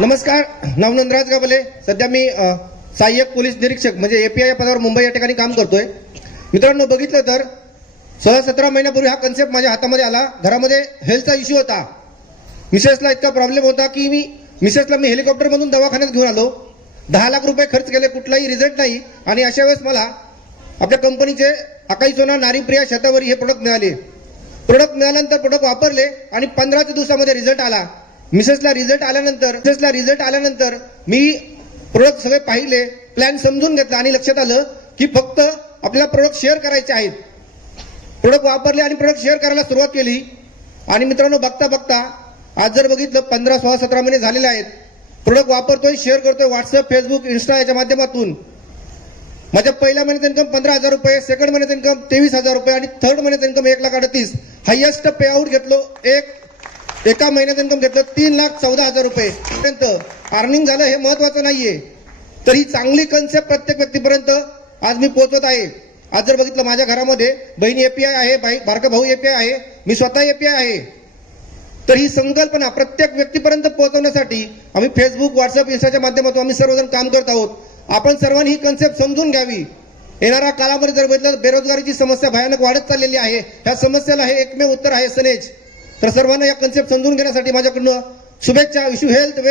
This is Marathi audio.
नमस्कार नवनंदराज गाबले सध्या मी सहाय्यक पोलीस निरीक्षक म्हणजे एपीआय या पदावर मुंबई या ठिकाणी काम करतोय. मित्रांनो बघितलं तर सोळा सतरा महिन्यापूर्वी हा कन्सेप्ट माझ्या हातामध्ये आला. घरामध्ये हेल्थचा इश्यू होता. मिसेसला इतका प्रॉब्लेम होता की मी मिसेसला मी हेलिकॉप्टरमधून दवाखान्यात घेऊन आलो. दहा लाख रुपये खर्च केले कुठलाही रिझल्ट नाही. आणि अशा वेळेस मला आपल्या कंपनीचे अकाई सोना नारीप्रिया शतावरी हे प्रोडक्ट मिळाले. प्रोडक्ट मिळाल्यानंतर प्रोडक्ट वापरले आणि पंधराच दिवसामध्ये रिझल्ट आला. मिसेसला रिझल्ट आल्यानंतर मिसेसला रिझल्ट आल्यानंतर मी प्रोडक्ट सगळे पाहिले प्लॅन समजून घेतला आणि लक्षात आलं की फक्त आपल्याला प्रोडक्ट शेअर करायचे आहेत. प्रोडक्ट वापरले आणि प्रोडक्ट शेअर करायला सुरुवात केली. आणि मित्रांनो बघता बघता आज जर बघितलं पंधरा सोळा सतरा महिने झालेले आहेत. प्रोडक्ट वापरतोय शेअर करतोय व्हॉट्सअप फेसबुक इन्स्टा याच्या माध्यमातून. माझ्या पहिल्या महिन्यात इन्कम पंधरा हजार रुपये सेकंड महिन्यात इन्कम तेवीस हजार रुपये आणि थर्ड महिन्यात इन्कम एक लाख अडतीस. हायएस्ट पे आउट घेतलो एक एका महिन्यात इन्कम घेतलं तीन लाख चौदा हजार रुपये. पर्यंत अर्निंग झालं हे महत्वाचं नाहीये. तर ही चांगली कन्सेप्ट प्रत्येक व्यक्तीपर्यंत आज मी पोहोचवत आहे. आज जर बघितलं माझ्या घरामध्ये बहीण एपीआय आहे भाई बारका भाऊ एपीआय आहे मी स्वतः एपीआय आहे. तर ही संकल्पना प्रत्येक व्यक्तीपर्यंत पोहोचवण्यासाठी आम्ही फेसबुक व्हॉट्सअप इन्स्टाच्या माध्यमातून आम्ही सर्वजण काम करत आहोत. आपण सर्वांनी ही कन्सेप्ट समजून घ्यावी. येणाऱ्या काळामध्ये जर बघितलं तर बेरोजगारीची समस्या भयानक वाढत चाललेली आहे. ह्या समस्येला हे एकमेव उत्तर आहे सनेज. तर सर्वांना या कन्सेप्ट समजून घेण्यासाठी माझ्याकडनं शुभेच्छा विशू हेल्थ वेल्थ